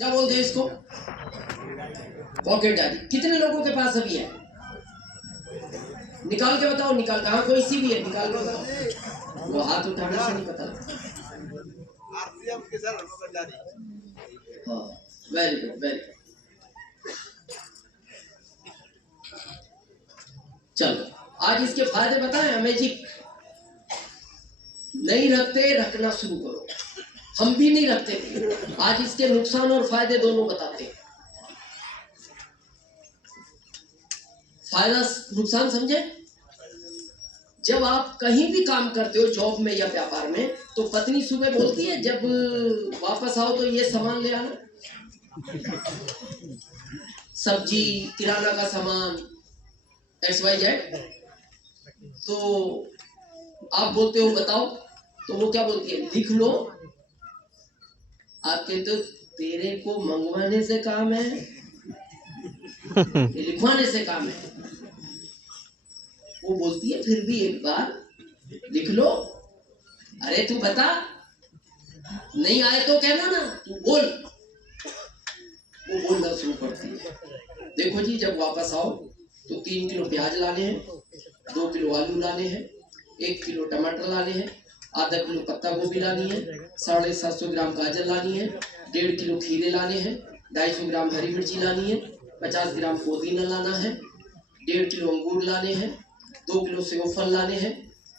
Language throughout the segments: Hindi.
क्या बोलते हैं इसको? Pocket diary. कितने लोगों के पास अभी है? निकाल के बताओ, निकाल कहाँ कोई सी भी है, निकाल के बताओ। वो हाथ उठाने से नहीं पता। हाँ, वेरी गुड, वेरी गुड। चलो आज इसके फायदे बताएं हमें जी। नहीं रखते, रखना शुरू करो। हम भी नहीं रखते, आज इसके नुकसान और फायदे दोनों बताते हैं। फायदा नुकसान समझे? जब आप कहीं भी काम करते हो, जॉब में या व्यापार में, तो पत्नी सुबह बोलती है जब वापस आओ तो ये सामान ले आना, सब्जी, किराना का सामान, XYZ। तो आप बोलते हो बताओ, तो वो क्या बोलती है? लिख लो। आप कहते हो तेरे को मंगवाने से काम है, लिखवाने से काम है। वो बोलती है फिर भी एक बार लिख लो। अरे तू बता, नहीं आए तो कहना ना, तू बोल। वो बोलना शुरू करती है। देखो जी, जब वापस आओ तो 3 किलो प्याज लाने हैं, 2 किलो आलू लाने हैं, 1 किलो टमाटर लाने हैं, आधा किलो पत्ता गोभी लानी है, 750 ग्राम गाजर लानी है, 1.5 किलो खीरे लाने हैं, 250 ग्राम हरी मिर्ची लानी है, 50 ग्राम पुदीना लाना है, 1.5 किलो अंगूर लाने हैं, 2 किलो सेव फल लाने हैं,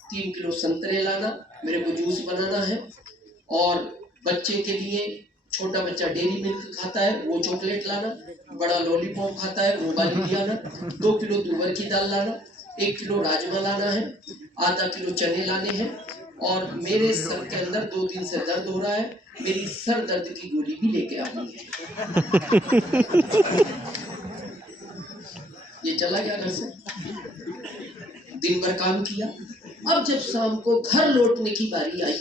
3 किलो संतरे लाना, मेरे को जूस बनाना है। और बच्चे के लिए, छोटा बच्चा डेयरी मिल्क खाता है, वो चॉकलेट लाना, बड़ा लॉलीपॉप खाता है, वो वाली ले आना, 2 किलो तुअर की दाल लाना, 1 किलो राजमा लाना है, आधा किलो चने लाने हैं। और मेरे सर के अंदर 2 दिन से दर्द हो रहा है, मेरी सर दर्द की गोली भी लेके आनी है। ये चला गया घर से, दिन भर काम किया। अब जब शाम को घर लौटने की बारी आई,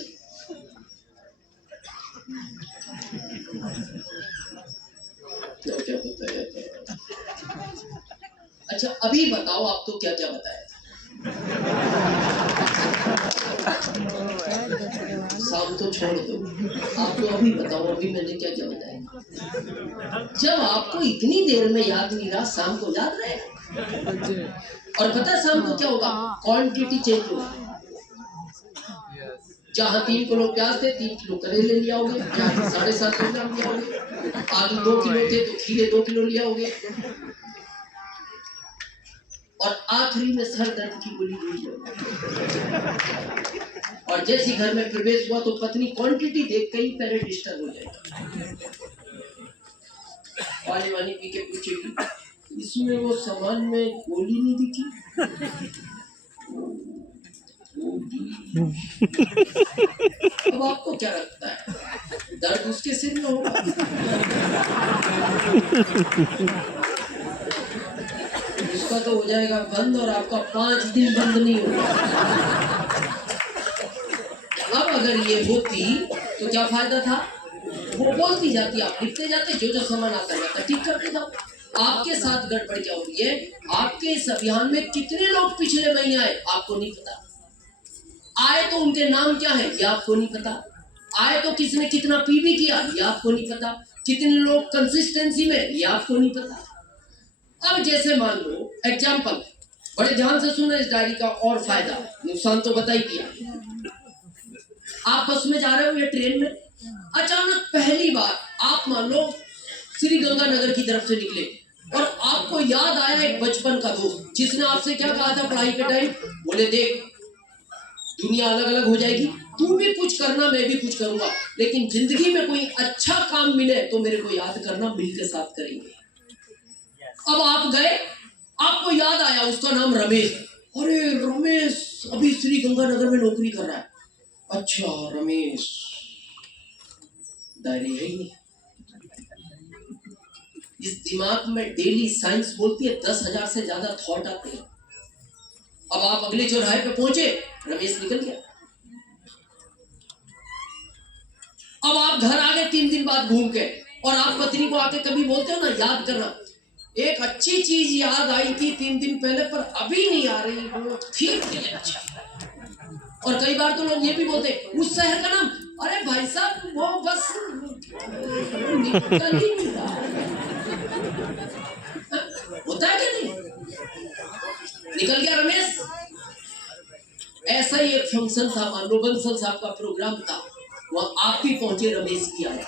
क्या क्या बताया था? अच्छा अभी बताओ, आप तो क्या क्या बताया? शाम तो छोड़ दो, आप तो अभी बताओ, अभी मैंने क्या क्या बताया? जब आपको इतनी देर में याद नहीं रहा, शाम को याद रहेगा। और पता है शाम को क्या होगा? क्वांटिटी चेंज होगा। जहाँ 3 किलो प्याज थे, 3 किलो करेले ले आओगे, जहाँ 750 ग्राम ले आओगे। आलू 2 किलो थे तो खीरे 2 किलो ले आओगे। और आखिरी में सर दर्द की गोली ले आओगे। और जैसे घर में प्रवेश हुआ तो पत्नी क्वांटिटी देख के ही पहले डिस्टर्ब हो जाएगी। पानी वानी पी के पूछेगी, इसमें वो सामान में गोली नहीं दिखी? अब आपको क्या लगता है, दर्द उसके सिर में होगा? उसका तो हो जाएगा बंद और आपका 5 दिन बंद नहीं होगा। अब अगर ये होती तो क्या फायदा था? वो बोलती जाती, आप लिखते जाते, जो जो सामान आता जाता ठीक करते जाओ। आपके साथ गड़बड़ क्या हो रही है? आपके इस अभियान में कितने लोग पिछले महीने आए आपको नहीं पता। आए तो उनके नाम क्या है ये आपको नहीं पता। आए तो किसने कितना पीवी किया ये आपको नहीं पता। कितने लोग कंसिस्टेंसी में ये आपको नहीं पता। अब जैसे मान लो एग्जाम्पल, बड़े ध्यान से सुनो इस डायरी का, और फायदा नुकसान तो बता ही दिया। आप बस में जा रहे हो या ट्रेन में, अचानक पहली बार आप मान लो श्री गंगानगर की तरफ से निकले और आपको याद आया एक बचपन का दोस्त जिसने आपसे क्या कहा था पढ़ाई के टाइम? बोले देख दुनिया अलग अलग हो जाएगी, तू भी कुछ करना मैं भी कुछ करूंगा, लेकिन जिंदगी में कोई अच्छा काम मिले तो मेरे को याद करना, मिल के साथ करेंगे। अब आप गए, आपको याद आया उसका नाम रमेश। अरे रमेश अभी श्री गंगानगर में नौकरी कर रहा है। अच्छा रमेश, डायरी है ही नहीं। इस दिमाग में डेली साइंस बोलती है 10,000 से ज्यादा थॉट आते हैं। अब आप अगले चौराहे पे पहुंचे, रमेश निकल गया। अब आप घर आ गए 3 दिन बाद घूम के, और आप पत्नी को आके कभी बोलते हो ना याद करना, एक अच्छी चीज याद आई थी 3 दिन पहले पर अभी नहीं आ रही, वो ठीक नहीं अच्छा। और कई बार तो लोग ये भी बोलते उस शहर का नाम, अरे भाई साहब वो बस निकल ही नहीं रहा। होता है कि नहीं? निकल गया रमेश। ऐसा ही एक फंक्शन था, मान लो बंसल साहब का प्रोग्राम था, वहां आप भी पहुंचे, रमेश भी आया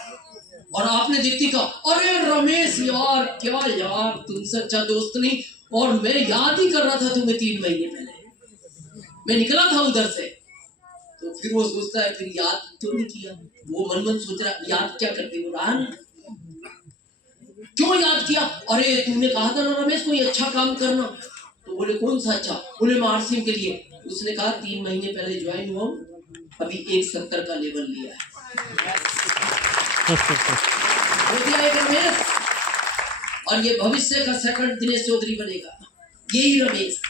और आपने दीप्ति कहा अरे रमेश यार क्या यार तुमसे अच्छा दोस्त नहीं, और मैं याद ही कर रहा था तुम्हें 3 महीने पहले, मैं निकला था उधर से। तो फिर वो सोचता है फिर याद क्यों नहीं किया, वो मन मन सोच रहा याद क्या करते हो, रहा नहीं क्यों याद किया, अरे तुमने कहा था ना रमेश कोई अच्छा काम करना, तो बोले कौन सा अच्छा, बोले मैं आरसीएम के लिए, उसने कहा 3 महीने पहले ज्वाइन हुआ, अभी 170 का लेवल लिया है। एक रमेश, और ये भविष्य का सेकंड दिनेश चौधरी बनेगा, यही रमेश।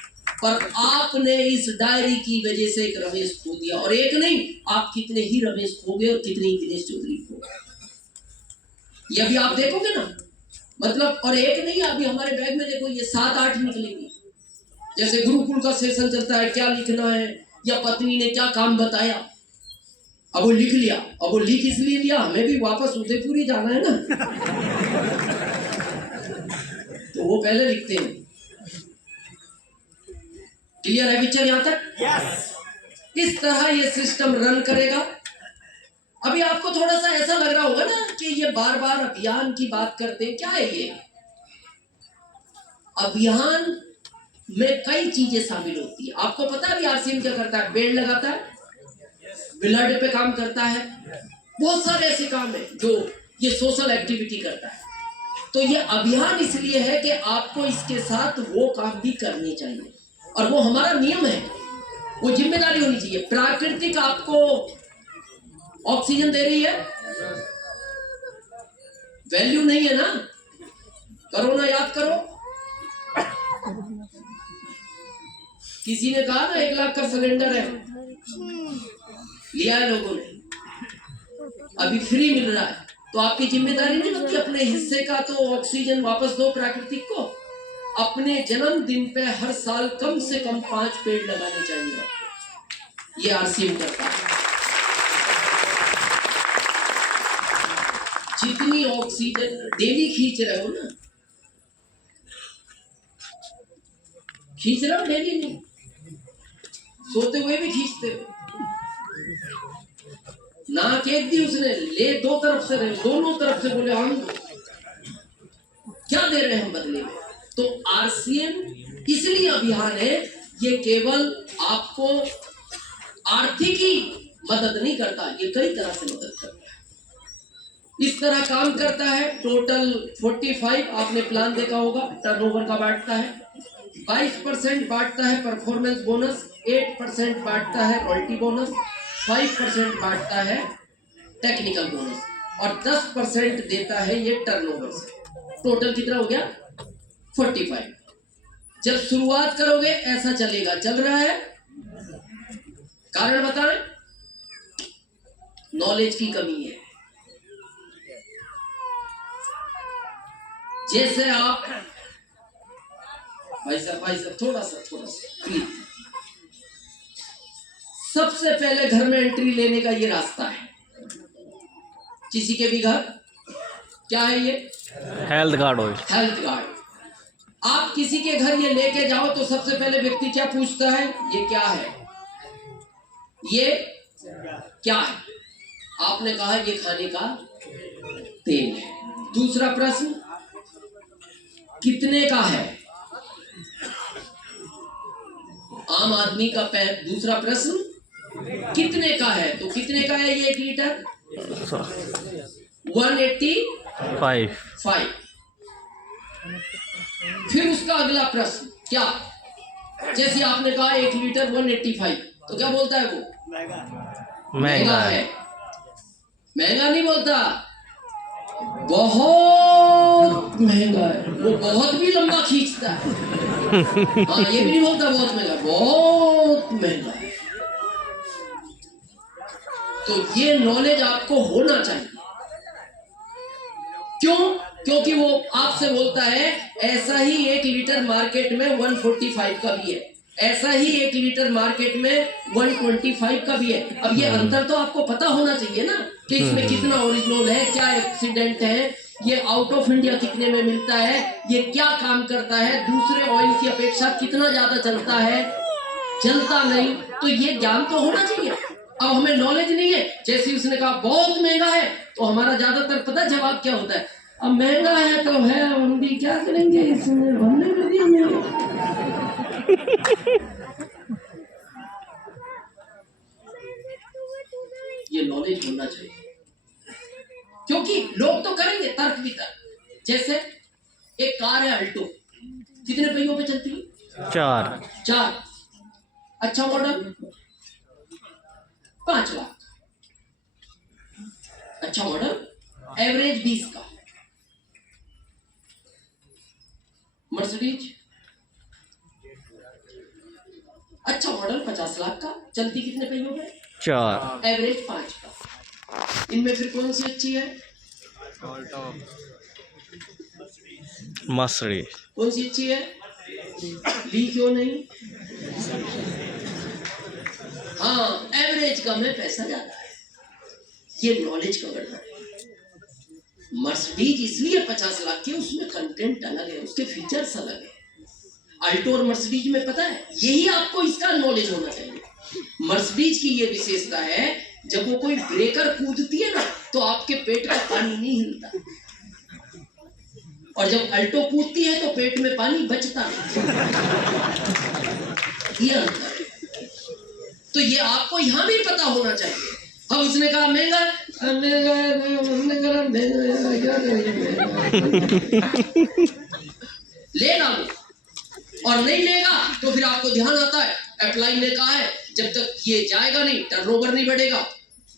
पर आपने इस डायरी की वजह से एक रमेश खो दिया, और एक नहीं आप कितने ही रमेश खो गए और कितने ही दिनेश चौधरी खो गए, ये भी आप देखोगे ना, मतलब। और एक नहीं, अभी हमारे बैग में देखो ये 7-8 निकलेंगे। जैसे गुरुकुल का सेशन चलता है, क्या लिखना है या पत्नी ने क्या काम बताया, अब वो लिख लिया, अब वो लिख इसलिए लिया हमें भी वापस उदयपुर ही जाना है ना तो वो पहले लिखते हैं। क्लियर है पिक्चर यहां तक? yes. इस तरह ये सिस्टम रन करेगा। अभी आपको थोड़ा सा ऐसा लग रहा होगा ना कि ये बार बार अभियान की बात करते हैं, क्या है ये अभियान में कई चीजें शामिल होती है। आपको पता है अभी आरसीएम क्या करता है, पेड़ लगाता है, ब्लड पे काम करता है, बहुत सारे ऐसे काम है जो ये सोशल एक्टिविटी करता है। तो ये अभियान इसलिए है कि आपको इसके साथ वो काम भी करने चाहिए, और वो हमारा नियम है, वो जिम्मेदारी होनी चाहिए। प्राकृतिक आपको ऑक्सीजन दे रही है, वैल्यू नहीं है ना, करो ना, याद करो। किसी ने कहा ना 1 लाख का सिलेंडर है, लिया है लोगों ने, अभी फ्री मिल रहा है, तो आपकी जिम्मेदारी नहीं बनती अपने हिस्से का तो ऑक्सीजन वापस दो प्राकृतिक को। अपने जन्मदिन पे हर साल कम से कम 5 पेड़ लगाने चाहिए आपको, ये आरसीएम करता है। जितनी ऑक्सीजन डेली खींच रहे हो ना, खींच रहे हो डेली, नहीं सोते हुए भी खींचते हो, नाक एक दी उसने ले, 2 तरफ से रहे, दोनों तरफ से बोले हम क्या दे रहे हैं हम बदले में। तो आरसीएम इसलिए अभियान है, ये केवल आपको आर्थिक ही मदद नहीं करता, ये कई तरह से मदद करता है। इस तरह काम करता है। टोटल 45 आपने प्लान देखा होगा, टर्नओवर का बांटता है, 22% बांटता है परफॉर्मेंस बोनस, 8% बांटता है रॉयल्टी बोनस, 5% बांटता है टेक्निकल बोनस, और 10% देता है ये टर्नओवर से। टोटल कितना हो गया? 45। जब शुरुआत करोगे ऐसा चलेगा, चल रहा है। कारण बताएं, नॉलेज की कमी है। जैसे आप भाई साहब थोड़ा सा प्लीज, सबसे पहले घर में एंट्री लेने का ये रास्ता है। किसी के भी घर क्या है ये? हेल्थ कार्ड हो। Health card. आप किसी के घर ये लेके जाओ तो सबसे पहले व्यक्ति क्या पूछता है? ये क्या है? ये क्या है? आपने कहा ये खाने का तेल है। दूसरा प्रश्न, कितने का है? आम आदमी का दूसरा प्रश्न, कितने का है? तो कितने का है ये 1 लीटर? 185। फिर उसका अगला प्रश्न क्या? जैसे आपने कहा 1 लीटर 185, तो क्या बोलता है वो? महंगा है। महंगा नहीं बोलता, बहुत महंगा है। वो बहुत भी लंबा खींचता है। हाँ, ये भी नहीं बोलता बहुत महंगा, बहुत महंगा है। तो ये नॉलेज आपको होना चाहिए। क्यों? क्योंकि वो आपसे बोलता है ऐसा ही 1 लीटर मार्केट में 145 का भी है, ऐसा ही 1 लीटर मार्केट में 125 का भी है। अब ये अंतर तो आपको पता होना चाहिए ना कि इसमें कितना ओरिजिनल है, क्या एक्सीडेंट है, ये आउट ऑफ इंडिया कितने में मिलता है, ये क्या काम करता है, दूसरे ऑयल की अपेक्षा कितना ज्यादा चलता है, चलता नहीं, तो ये ज्ञान तो होना चाहिए। अब हमें नॉलेज नहीं है, जैसे उसने कहा बहुत महंगा है, तो हमारा ज्यादातर पता जवाब क्या होता है, अब महंगा है तो है, हम भी क्या करेंगे इसमें, हमने भी दिया नहीं। ये नॉलेज होना चाहिए, क्योंकि लोग तो करेंगे तर्क भी तर्क। जैसे एक कार है अल्टो, कितने पहियों पे चलती है? 4। अच्छा मॉडल 5 लाख, अच्छा मॉडल एवरेज 20 का। मर्सिडीज अच्छा मॉडल 50 लाख का, चलती कितने पहियों पे? 4, एवरेज 5 का। इनमें फिर कौन सी अच्छी है? मर्सिडीज। कौन सी अच्छी है? ली क्यों नहीं? हाँ, एवरेज कम है, पैसा ज्यादा है। ये नॉलेज का गड़बड़ है। मर्सिडीज इसलिए 50 लाख की, उसमें कंटेंट अलग है, उसके फीचर्स अलग है। अल्टो और मर्सिडीज में पता है, यही आपको इसका नॉलेज होना चाहिए। मर्सिडीज की ये विशेषता है, जब वो कोई ब्रेकर कूदती है ना, तो आपके पेट का पानी नहीं हिलता, और जब अल्टो कूदती है तो पेट में पानी बचता नहीं। ये अंतर है। तो ये आपको यहां भी पता होना चाहिए। अब उसने कहा महंगा, लेगा वो, और नहीं लेगा तो फिर आपको ध्यान आता है, अप्लाई ने कहा है जब तक ये जाएगा नहीं, टर्नओवर नहीं बढ़ेगा,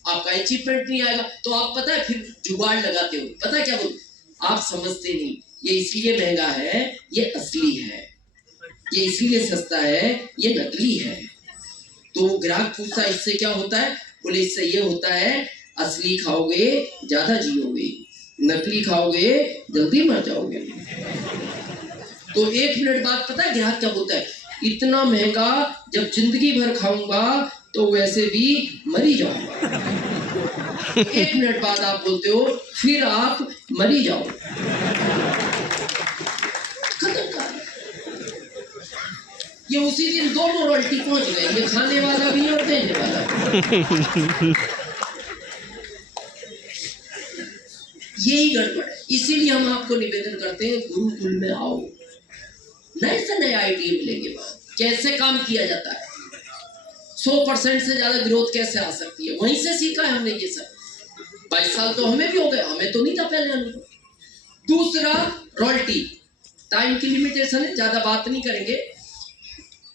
आपका अचीवमेंट नहीं आएगा। तो आप पता है फिर जुगाड़ लगाते हो, पता है क्या बोल, आप समझते नहीं, ये इसलिए महंगा है, ये असली है, ये इसलिए सस्ता है, ये नकली है। तो ग्राहक पूछता है इससे क्या होता है, बोले इससे ये होता है, असली खाओगे ज्यादा जियोगे, नकली खाओगे जल्दी मर जाओगे। तो 1 मिनट बाद पता है ग्राहक क्या बोलता है, इतना महंगा जब जिंदगी भर खाऊंगा तो वैसे भी मरी जाऊंगा। 1 मिनट बाद आप बोलते हो फिर आप मरी जाओ, खत्म कर। ये उसी दिन दोनों रॉयल्टी पहुंच गए, ये खाने वाला भी और देने वाला भी। यही गड़बड़ है। इसीलिए हम आपको निवेदन करते हैं, गुरुकुल में आओ, नए से नए आइडिया मिलेंगे, कैसे काम किया जाता है, 100% से ज्यादा ग्रोथ कैसे आ सकती है, वहीं से सीखा है हमने ये सब। 22 साल तो हमें भी हो गए, हमें तो नहीं था पहले अनुभव। दूसरा रॉयल्टी, टाइम की लिमिटेशन है, ज्यादा बात नहीं करेंगे।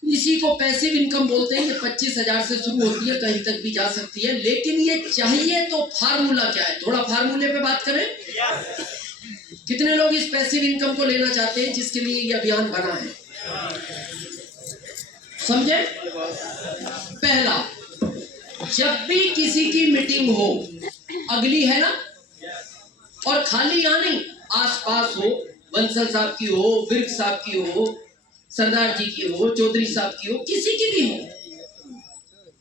इसी को पैसिव इनकम बोलते हैं। ये 25,000 से शुरू होती है, कहीं तक भी जा सकती है, लेकिन ये चाहिए तो फार्मूला क्या है, थोड़ा फार्मूले पे बात करें। कितने लोग इस पैसिव इनकम को लेना चाहते हैं जिसके लिए ये अभियान बना है, समझे? पहला, जब भी किसी की मीटिंग हो, अगली है ना, और खाली यहाँ नहीं, आसपास हो, बंसल साहब की हो, विर्क साहब की हो, सरदार जी की हो, चौधरी साहब की हो, किसी की भी हो,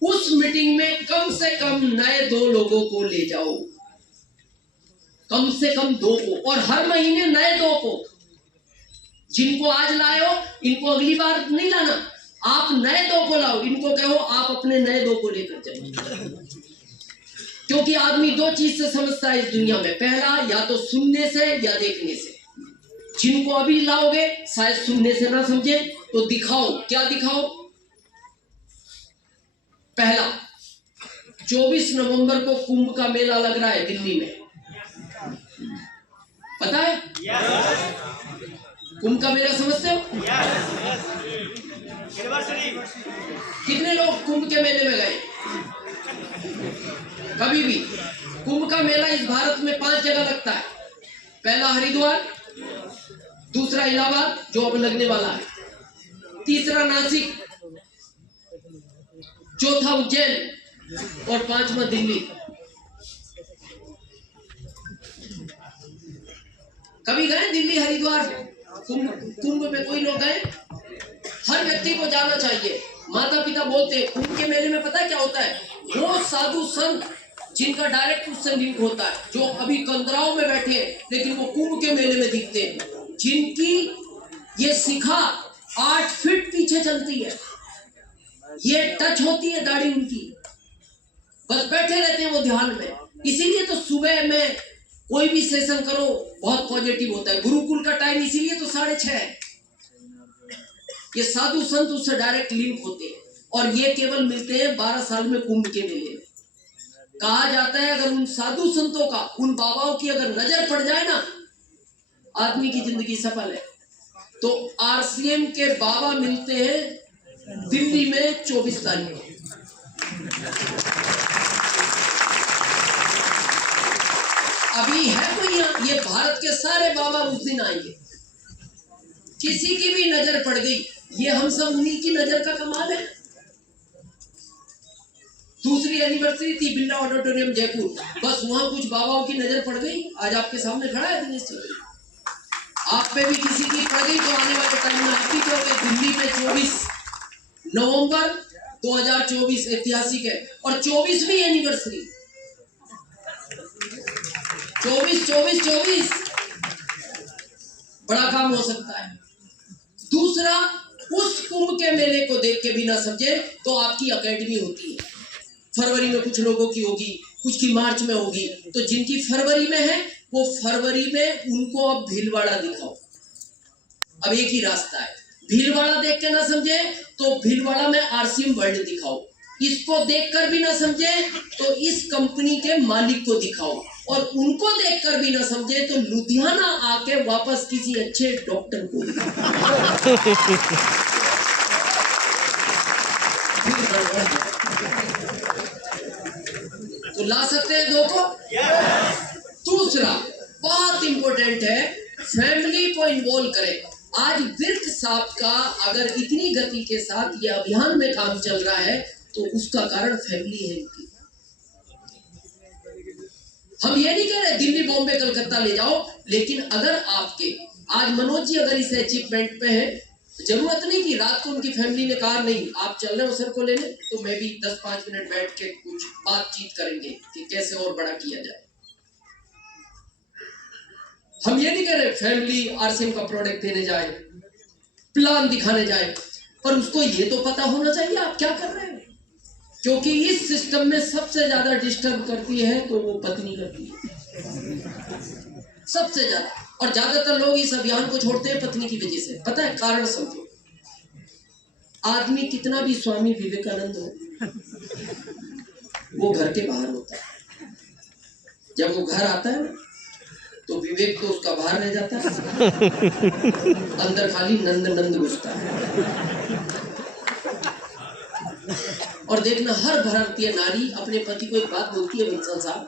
उस मीटिंग में कम से कम नए 2 लोगों को ले जाओ, कम से कम 2 को, और हर महीने नए 2 को। जिनको आज लाए हो इनको अगली बार नहीं लाना, आप नए 2 को लाओ, इनको कहो आप अपने नए 2 को लेकर चलो। क्योंकि आदमी 2 चीज से समझता है इस दुनिया में, पहला या तो सुनने से या देखने से। जिनको अभी लाओगे शायद सुनने से ना समझे, तो दिखाओ, क्या दिखाओ? पहला, 24 नवंबर को कुंभ का मेला लग रहा है दिल्ली में, पता है? कुंभ का मेला समझते हो? कितने लोग कुंभ के मेले में गए? कभी भी? कुंभ का मेला इस भारत में 5 जगह लगता है। पहला हरिद्वार, दूसरा इलाहाबाद जो अब लगने वाला है, तीसरा नासिक, चौथा उज्जैन और 5वां दिल्ली। कभी गए दिल्ली हरिद्वार कुंभ में? कोई लोग गए? हर व्यक्ति को जाना चाहिए। माता पिता बोलते हैं कुंभ के मेले में पता है क्या होता है, वो साधु संत जिनका डायरेक्ट उससे लिंक होता है, जो अभी कंदराओं में बैठे हैं लेकिन वो कुंभ के मेले में दिखते हैं, जिनकी ये शिखा 8 फीट पीछे चलती है, ये टच होती है दाढ़ी उनकी, बस बैठे रहते हैं वो ध्यान में। इसीलिए तो सुबह में कोई भी सेशन करो बहुत पॉजिटिव होता है। गुरुकुल का टाइम इसीलिए तो 6:30 है। ये साधु संत उससे डायरेक्ट लिंक होते हैं और ये केवल मिलते हैं 12 साल में कुंभ के मेले में। कहा जाता है अगर उन साधु संतों का, उन बाबाओं की अगर नजर पड़ जाए ना, आदमी की जिंदगी सफल है। तो आरसीएम के बाबा मिलते हैं दिल्ली में 24 तारीख को। अभी है कोई यहाँ, ये भारत के सारे बाबा उस दिन आएंगे। किसी की भी नजर पड़ गई, ये हम सब उन्हीं की नजर का कमाल है। दूसरी एनिवर्सरी थी बिरला ऑडिटोरियम जयपुर, बस वहां कुछ बाबाओं की नजर पड़ गई। आज आपके सामने खड़ा है दिनेश चौधरी, आप पे भी किसी की पड़ गई तो आने वाले टाइम में आप भी कहोगे दिल्ली में 24 नवंबर 2024 ऐतिहासिक है और 24वीं एनिवर्सरी 24 बड़ा काम हो सकता है। दूसरा, उस कुंभ के मेले को देख के भी ना समझे तो आपकी एकेडमी होती है। फरवरी में कुछ लोगों की होगी, कुछ की मार्च में होगी, तो जिनकी फरवरी में है वो फरवरी में उनको अब भीलवाड़ा दिखाओ। अब एक ही रास्ता है, भीलवाड़ा देख के ना समझे तो भीलवाड़ा में आरसीएम वर्ल्ड दिखाओ, इसको देखकर भी ना समझे तो इस कंपनी के मालिक को दिखाओ, और उनको देखकर भी ना समझे तो लुधियाना आके वापस किसी अच्छे डॉक्टर को तो ला सकते हैं दो को। दूसरा बहुत इंपॉर्टेंट है, फैमिली को इन्वॉल्व करें। आज विर्क साहब का अगर इतनी गति के साथ ये अभियान में काम चल रहा है तो उसका कारण फैमिली है इनकी। हम ये नहीं कह रहे दिल्ली बॉम्बे कलकत्ता ले जाओ, लेकिन अगर आपके आज मनोज जी अगर इस अचीवमेंट पे है, जरूरत नहीं कि रात को उनकी फैमिली ने कहा नहीं आप चल रहे हो सर को लेने, तो मैं भी 10-5 मिनट बैठ के कुछ बातचीत करेंगे कि कैसे और बड़ा किया जाए। हम ये नहीं कह रहे फैमिली आरसीएम का प्रोडक्ट देने जाए, प्लान दिखाने जाए, पर उसको ये तो पता होना चाहिए आप क्या कर रहे हो, क्योंकि इस सिस्टम में सबसे ज्यादा डिस्टर्ब करती है तो वो पत्नी करती है सबसे ज्यादा, और ज्यादातर लोग इस अभियान को छोड़ते हैं पत्नी की वजह से। पता है कारण समझो, आदमी कितना भी स्वामी विवेकानंद हो वो घर के बाहर होता है, जब वो घर आता है तो विवेक तो उसका बाहर रह जाता है, अंदर खाली नंद घुसता है। और देखना हर भारतीय नारी अपने पति को एक बात बोलती है, बंसल साहब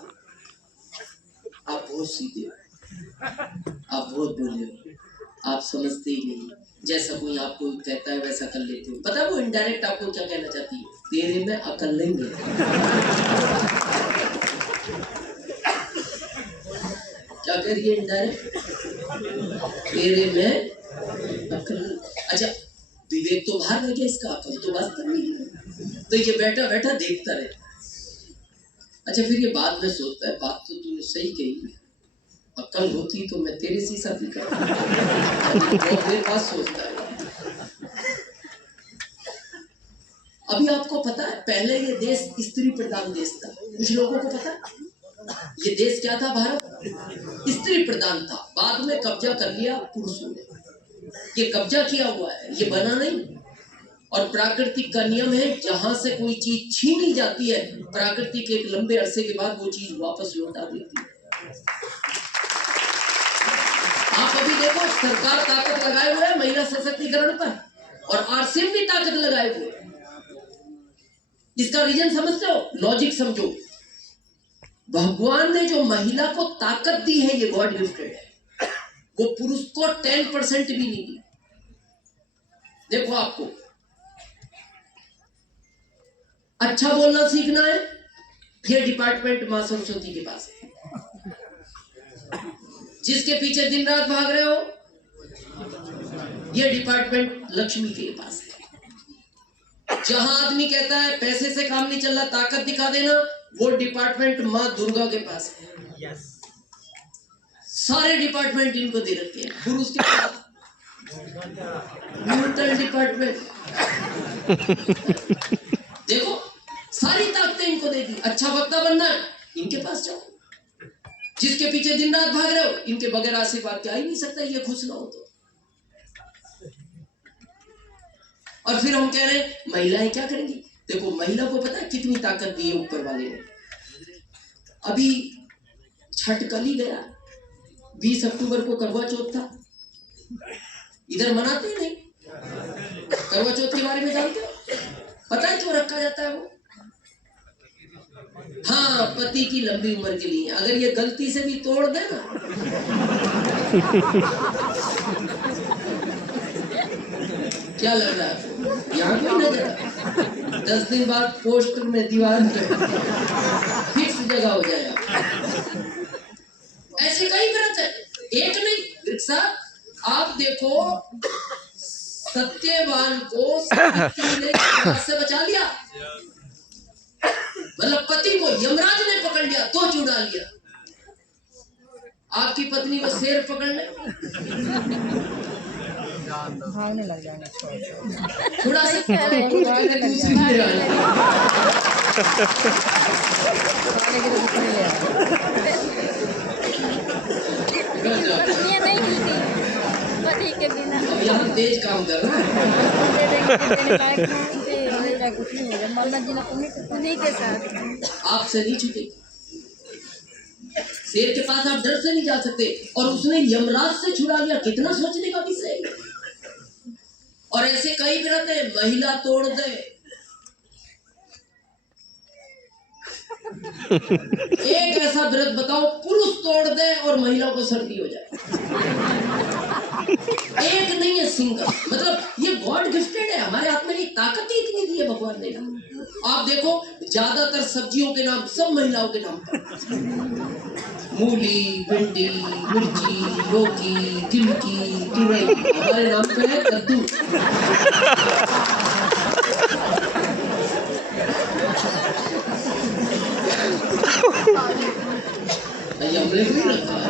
आप बहुत सीधे हो, आप बहुत बोले हो, आप समझते ही नहीं, जैसा कोई आपको कहता है वैसा कर लेते हो। पता है वो इनडायरेक्ट आपको क्या कहना चाहती है, तेरे में अकल नहीं है। क्या कह रही है इनडायरेक्ट, तेरे में अकल। अच्छा विवेक तो बाहर रह गया, इसका अकल तो वास्तव में है, तो ये बैठा बैठा देखता रहता है। अच्छा फिर ये बाद में सोचता है बात तो तूने सही कही, अकल होती तो मैं तेरे से शादी करता, बहुत देर बाद सोचता है। अभी आपको पता है पहले ये देश स्त्री प्रधान देश था, कुछ लोगों को पता है ये देश क्या था, भारत स्त्री प्रधान था, बाद में कब्जा कर लिया पुरुषों ने। ये कब्जा किया हुआ है, ये बना नहीं। और प्राकृतिक का नियम है जहां से कोई चीज छीनी जाती है प्राकृतिक एक लंबे अरसे के बाद वो चीज वापस लौटा देती है। आप अभी देखो सरकार ताकत लगाए हुए है महिला सशक्तिकरण पर, और आरसीएम भी ताकत लगाए हुए। इसका रीजन समझते हो, लॉजिक समझो। भगवान ने जो महिला को ताकत दी है ये गॉड गिफ्टेड है, वो पुरुष को 10% भी नहीं दी। देखो आपको अच्छा बोलना सीखना है, ये डिपार्टमेंट मां सरस्वती के पास है। जिसके पीछे दिन रात भाग रहे हो ये डिपार्टमेंट लक्ष्मी के पास है। जहां आदमी कहता है पैसे से काम नहीं चल रहा, ताकत दिखा देना, वो डिपार्टमेंट माँ दुर्गा के पास है। सारे डिपार्टमेंट इनको दे रखे हैं। फिर उसके बाद न्यूट्रल डिपार्टमेंट देखो, सारी ताकतें इनको दे दी। अच्छा वक्ता बनना है, इनके पास जाओ। जिसके पीछे दिन रात भाग रहे हो, इनके बगैर आशीर्वाद क्या ही नहीं सकता, ये खुश ना हो तो। और फिर हम कह रहे हैं महिलाएं क्या करेंगी। देखो, महिला को पता है कितनी ताकत दी है ऊपर वाले ने। अभी छठ कल ही गया, 20 अक्टूबर को करवा चौथ था। इधर मनाते ही नहीं। करवा चौथ के बारे में जानते हो? पता है क्यों रखा जाता है वो? हाँ, पति की लंबी उम्र के लिए। अगर ये गलती से भी तोड़ दे ना, क्या लग रहा है यहाँ कोई नजर? 10 दिन बाद पोस्टर में दीवार पे फिक्स जगह हो जाएगा। ऐसे कई व्रत है, एक नहीं साहब। आप देखो, सत्यवान को सावित्री ने यमराज से बचा लिया। मतलब पति को यमराज ने पकड़ लिया तो चुड़ा लिया। आपकी पत्नी को शेर पकड़ ले, भागने लग जाएंगे। थोड़ा सा ये नहीं मिलती पति के बिना। अब यहाँ तेज काम कर रहा है। कुछ नहीं होगा, मरना जीना उन्हीं के साथ। आपसे नहीं छूटेगी। शेर के पास आप डर से नहीं जा सकते, और उसने यमराज से छुड़ा लिया। कितना सोचने का विषय है। और ऐसे कई व्रत है, महिला तोड़ दे। एक ऐसा व्रत बताओ, पुरुष तोड़ दे और महिला को सर्दी हो जाए। एक नहीं है सिंगल। मतलब ये गॉड गिफ्टेड है, हमारे हाथ में नहीं, ताकत ही इतनी दी है भगवान ने। आप देखो, ज्यादातर सब्जियों के नाम सब महिलाओं के नाम पर। मूली, भिंडी, मिर्ची, लौकी, गिलकी, तुरई, हमारे नाम पे है कद्दू। हमने भी रखा है।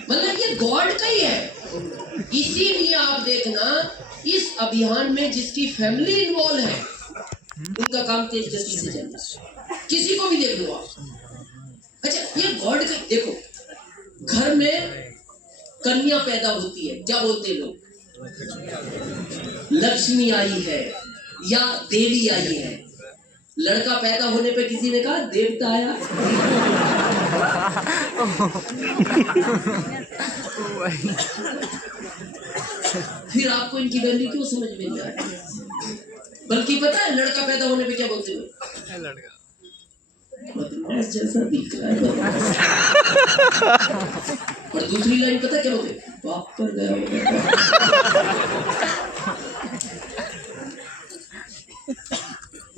मतलब ये गॉड का ही है। इसीलिए आप देखना, इस अभियान में जिसकी फैमिली इन्वॉल्व है, उनका काम तेज गति से चल रहा है। किसी को भी देख लो आप। अच्छा, ये गॉड का, देखो, घर में कन्या पैदा होती है, क्या बोलते हैं लोग? लक्ष्मी आई है या देवी आई है। लड़का पैदा होने पे किसी ने कहा देवता आया। फिर आपको इनकी वैल्यू क्यों समझ में नहीं आ रही? बल्कि पता है लड़का पैदा होने पे क्या बोलते हो? लड़का बदमाश जैसा दिख रहा है। और दूसरी लाइन पता क्या बोलते? बाप पर गया होगा।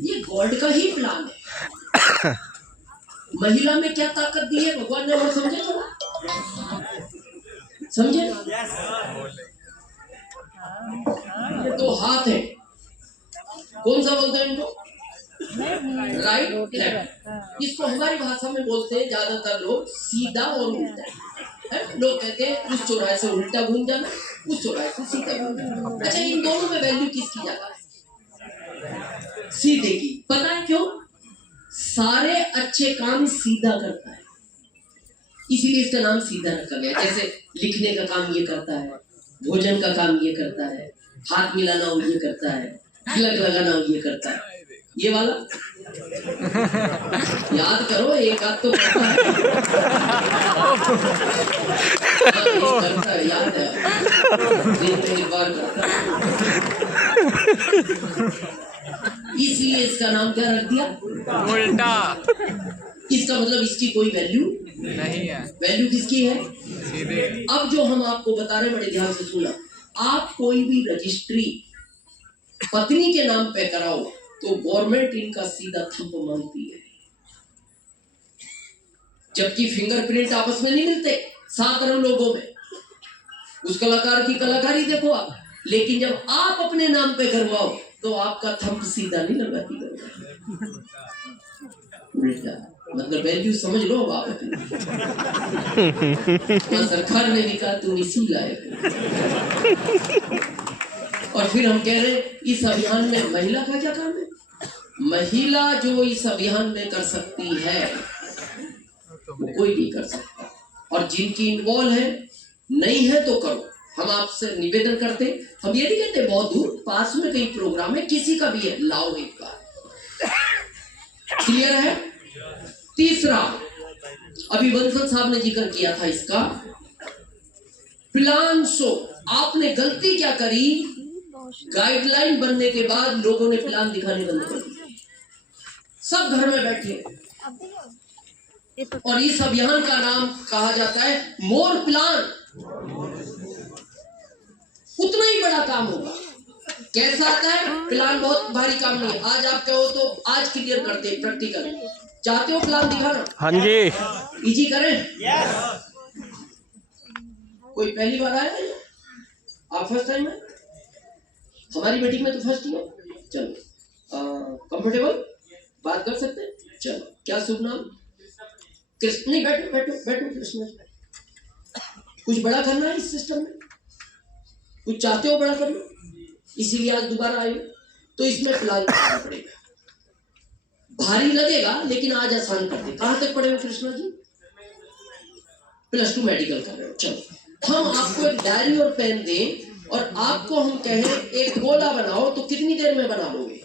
ये गॉड का ही प्लान है। महिला में क्या ताकत दी है भगवान ने, वो समझे थोड़ा? समझे? ये तो हाथ है। कौन सा बोलते हैं इनको? Right left. इसको हमारी भाषा में बोलते हैं ज्यादातर लोग सीधा और उल्टा। लोग कहते हैं उस चौराहे से उल्टा घूम जाना, उस चौराहे से सीधा घूम जाना। अच्छा, इन दोनों में वैल्यू किसकी ज्यादा है? सीधे की। पता है क्यों? सारे अच्छे काम सीधा करता है, इसीलिए इसका नाम सीधा रखा गया। जैसे लिखने का काम ये करता है, भोजन का काम ये करता है, हाथ मिलाना ये करता है, तिलक लगाना ये करता है। ये वाला याद करो, एक हाथ तो करता है। करता है, याद है, दिन में एक बार करता है। इसलिए इसका नाम क्या रख दिया? उल्टा। इसका मतलब इसकी कोई वैल्यू नहीं है। वैल्यू किसकी है? सीधे। अब जो हम आपको बता रहे हैं, बड़े ध्यान से सुना। आप कोई भी रजिस्ट्री पत्नी के नाम पे कराओ तो गवर्नमेंट इनका सीधा थंप मांगती है। जबकि फिंगरप्रिंट आपस में नहीं मिलते 7 लोगों में। उस कलाकार की कलाकारी देखो आप, लेकिन जब आप अपने नाम पे करवाओ तो आपका थंब सीधा नहीं लगाती करोगे, उल्टा। मतलब वैल्यू समझ लो अब आप अपनी। वहाँ सरकार ने भी कहा तुम इसी लायक हो। और फिर हम कह रहे इस अभियान में महिला का क्या काम है? महिला जो इस अभियान में कर सकती है वो कोई नहीं कर सकता। और जिनकी इन्वॉल्व है नहीं है तो करो। हम आपसे निवेदन करते, हम ये नहीं कहते बहुत दूर, पास में कहीं प्रोग्राम है, किसी का भी है, लाओ एक बार। क्लियर है? तीसरा, अभी बंसल साहब ने जिक्र किया था इसका, प्लान शो। आपने गलती क्या करी, गाइडलाइन बनने के बाद लोगों ने प्लान दिखाने बंद कर दिए, सब घर में बैठे। और इस अभियान का नाम कहा जाता है मोर प्लान। उतना ही बड़ा काम होगा। कैसा आता है प्लान? बहुत भारी काम नहीं है। आज आप कहो तो आज क्लियर करते हैं प्रैक्टिकल। चाहते हो प्लान दिखाना? हाँ जी। इजी करें? कोई पहली बार आया है? आप फर्स्ट टाइम है? हमारी मीटिंग में तो फर्स्ट ही हो। चलो कंफर्टेबल बात कर सकते हैं? चलो, क्या शुभ नाम? कृष्ण। नहीं, बैठो बैठो बैठो कृष्ण। कुछ बड़ा करना है इस सिस्टम में? कुछ चाहते हो बड़ा करना, इसीलिए आज दोबारा आए हो? तो इसमें प्लान करना पड़ेगा। भारी लगेगा लेकिन आज आसान कर दे। कहां तक पढ़े हो कृष्णा जी? +2 मेडिकल कर रहे हो। चलो, हम आपको एक डायरी और पेन दें और आपको हम कहें एक गोला बनाओ, तो कितनी देर में बना लोगे?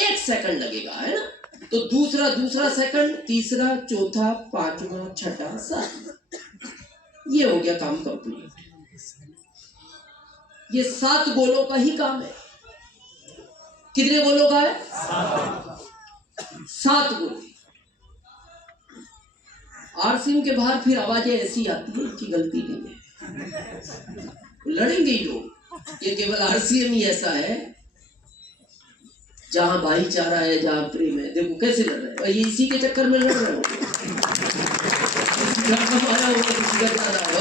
1 सेकंड लगेगा, है ना? तो दूसरा सेकंड, तीसरा, चौथा, पांचवा, छठा, सातवां, ये हो गया काम कंप्लीट। ये 7 गोलों का ही काम है। कितने गोलों का है? 7 गोले। आरसीएम के बाहर फिर आवाजें ऐसी आती है, इनकी गलती नहीं है, लड़ेंगे ही लोग। ये केवल आरसीएम ही ऐसा है जहां भाईचारा है, जहां प्रेम है। देखो कैसे लड़ रहे हैं, और ये इसी के चक्कर में लड़ रहे हो।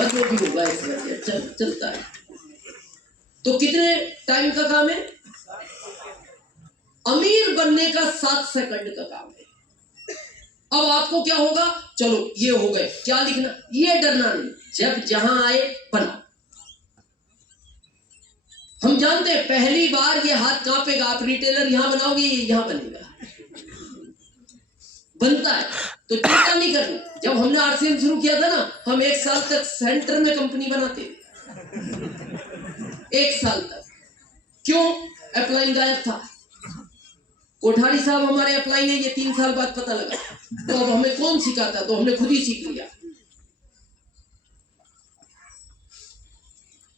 जो भी होगा इस वजह चलता है। तो कितने टाइम का काम है? अमीर बनने का 7 सेकंड का काम है। अब आपको क्या होगा? चलो ये हो गए, क्या लिखना? ये डरना नहीं, जब जहां आए बना। हम जानते हैं पहली बार ये हाथ कांपेगा, आप रिटेलर यहां बनाओगे, ये यहां बनेगा, बनता है तो चिंता नहीं करनी। जब हमने आरसीएम शुरू किया था ना, हम 1 साल तक सेंटर में कंपनी बनाते थे। 1 साल तक। क्यों? अप्लाइन गायब था। कोठारी साहब हमारे अप्लाई है, ये 3 साल बाद पता लगा। तो अब हमें कौन सिखाता? तो हमने खुद ही सीख लिया।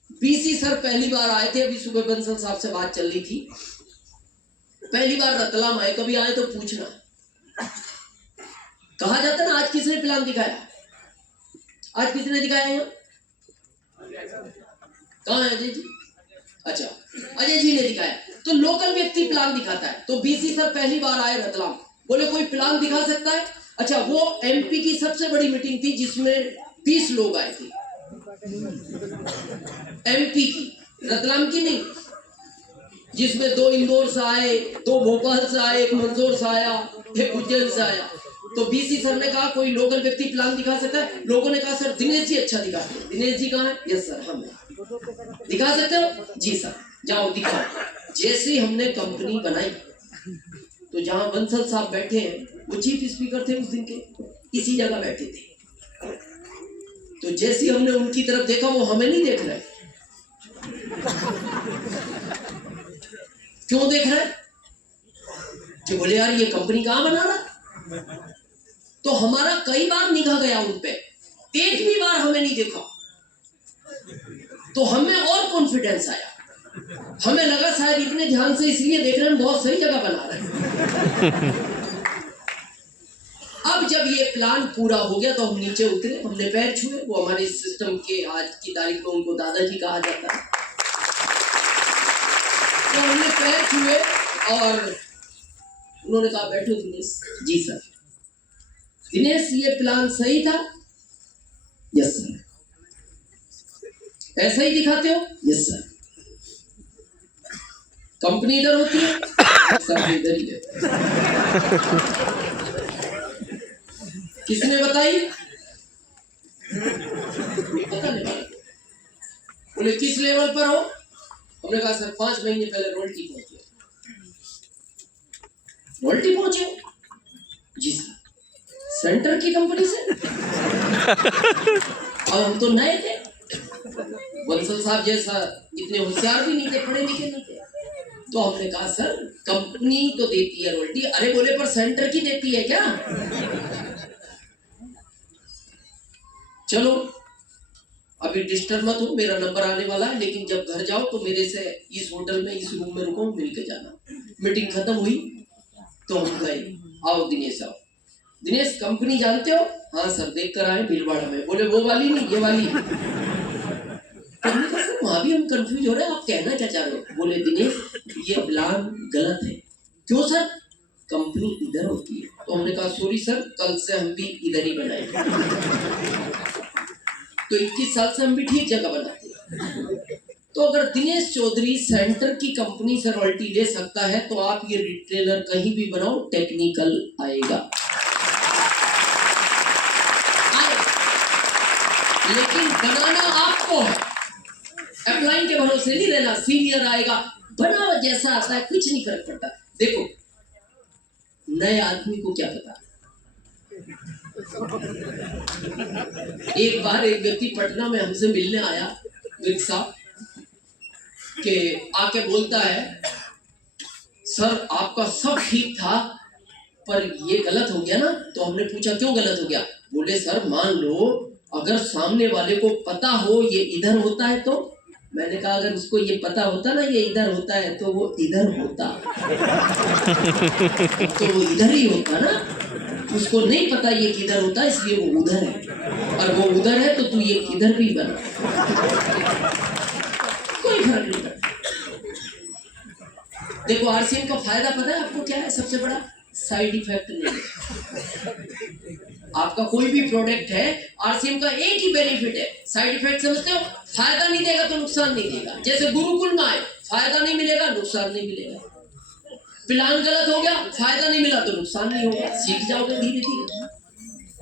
बीसी सर पहली बार आए थे, अभी सुबह बंसल साहब से बात चल रही थी। पहली बार रतलाम आए, कभी आए तो पूछना। कहा जाता ना आज किसने प्लान दिखाया? आज किसने दिखाया है? कहां है अजय जी? अच्छा, अजय जी ने दिखाया। तो लोकल व्यक्ति प्लान दिखाता है। तो बीसी सर पहली बार आए रतलाम, बोले कोई प्लान दिखा सकता है? अच्छा, वो एमपी की सबसे बड़ी मीटिंग थी जिसमें 20 लोग आए थे। एमपी की, रतलाम की नहीं, जिसमें 2 इंदौर से आए, 2 भोपाल से आए, 1 मंदसौर से आया, 1 उज्जैन से आया। तो बीसी सर ने कहा कोई लोकल व्यक्ति प्लान दिखा सकता है? लोगों ने कहा सर दिनेश जी अच्छा दिखाते हैं। दिनेश जी कहाँ है? यस सर, हम दिखा सकते हो? जी सर, जाओ दिखाओ। जैसे ही हमने कंपनी बनाई तो जहां बंसल साहब बैठे हैं वो चीफ स्पीकर थे उस दिन के, इसी जगह बैठे थे। तो जैसे ही हमने उनकी तरफ देखा, वो हमें नहीं देख रहे। क्यों देख रहे? कि बोले यार ये कंपनी कहां बना रहा। तो हमारा कई बार निगाह गया उन पे, एक भी बार हमें नहीं देखा। तो हमें और कॉन्फिडेंस आया। हमें लगा शायद इतने ध्यान से इसलिए देख रहे हैं, बहुत सही जगह बना रहे हैं। अब जब ये प्लान पूरा हो गया तो हम नीचे उतरे, हमने पैर छुए। वो हमारे सिस्टम के आज की तारीख में उनको दादाजी कहा जाता है। तो हमने पैर छुए और उन्होंने कहा बैठो दिनेश जी। सर दिनेश, ये प्लान सही था? Yes sir. ऐसा ही दिखाते हो? Yes sir. कंपनी इधर होती है, सब इधर ही है। किसने बताई? पता नहीं। बोले किस लेवल पर हो? हमने कहा सर 5 महीने पहले रॉयल्टी पहुंचे। रॉयल्टी पहुंचे? जी सर। सेंटर की कंपनी से? और हम तो नए थे, बंसल साहब जैसा इतने होशियार भी नहीं थे, पढ़े लिखे नहीं थे। तो हमने कहा सर कंपनी तो देती है रॉयल्टी। अरे बोले पर सेंटर की देती है क्या? चलो अभी डिस्टर्ब मत हो, मेरा नंबर आने वाला है, लेकिन जब घर जाओ तो मेरे से इस होटल में इस रूम में रुको, मिल के जाना। मीटिंग खत्म हुई तो हम गए, आओ दिनेश आओ। दिनेश कंपनी जानते हो? हाँ सर देख कर आए भीलवाड़ा में। बोले वो वाली नहीं ये वाली। सर वहां भी हम कंफ्यूज हो रहे हैं, आप कहना क्या चाह रहे हो? बोले दिनेश ये प्लान गलत है। क्यों सर? कंपनी इधर होती है। तो हमने कहा सॉरी सर, कल से हम भी इधर ही बनाएंगे। तो 21 साल से हम भी ठीक जगह बनाते हैं। तो अगर दिनेश चौधरी सेंटर की कंपनी से रॉयल्टी ले सकता है तो आप ये रिटेलर कहीं भी बनाओ, टेक्निकल आएगा। लेकिन बनाना आपको है, अपलाइन के भरोसे नहीं रहना। सीनियर आएगा, बनाओ जैसा आता है, कुछ नहीं फर्क पड़ता। देखो नए आदमी को क्या पता। एक बार एक व्यक्ति पटना में हमसे मिलने आया, विक साहब के आके बोलता है सर आपका सब ठीक था पर ये गलत हो गया ना। तो हमने पूछा क्यों गलत हो गया? बोले सर मान लो अगर सामने वाले को पता हो ये इधर होता है तो। मैंने कहा अगर उसको ये पता होता ना ये इधर होता है तो वो इधर होता। तो वो इधर ही होता ना, उसको नहीं पता ये किधर होता है इसलिए वो उधर है, और वो उधर है तो तू ये किधर भी बना, कोई फर्क नहीं पड़ता। देखो आरसीएम का फायदा पता है आपको क्या है? सबसे बड़ा साइड इफेक्ट नहीं है। आपका कोई भी प्रोडक्ट है, आरसीएम का एक ही बेनिफिट है, साइड इफेक्ट समझते हो? फायदा नहीं देगा तो नुकसान नहीं देगा। जैसे गुरुकुल में आए, फायदा नहीं मिलेगा नुकसान नहीं मिलेगा। प्लान गलत हो गया, फायदा नहीं मिला तो नुकसान नहीं होगा, सीख जाओगे धीरे धीरे।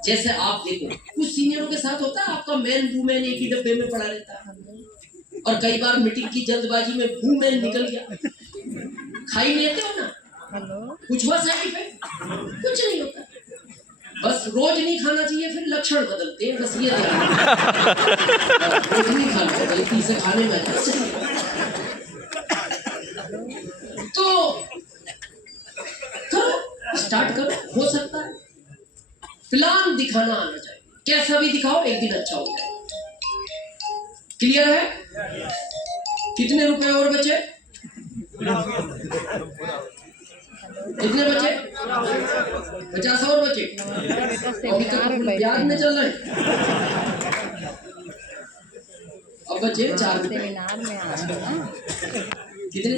जैसे आप देखो कुछ सीनियरों के साथ होता है, आपका मैन वूमेन एक ही डब्बे में पड़ा रहता है, और कई बार मीटिंग की जल्दबाजी में वूमेन निकल गया, खाई लेते हो ना, कुछ हुआ साइड इफेक्ट? कुछ नहीं होता। बस रोज नहीं खाना चाहिए, फिर लक्षण बदलते हैं, बस ये रोज नहीं खाना, गलती से खाने में तो करो, स्टार्ट करो, हो सकता है। प्लान दिखाना आना चाहिए, कैसा भी दिखाओ एक दिन अच्छा हो जाए। क्लियर है? कितने रुपए और बचे? कितने बचे? 50 और बचे। अभी तक ब्याज में चल रहे हैं, अब बचे 4 रुपए। कितने?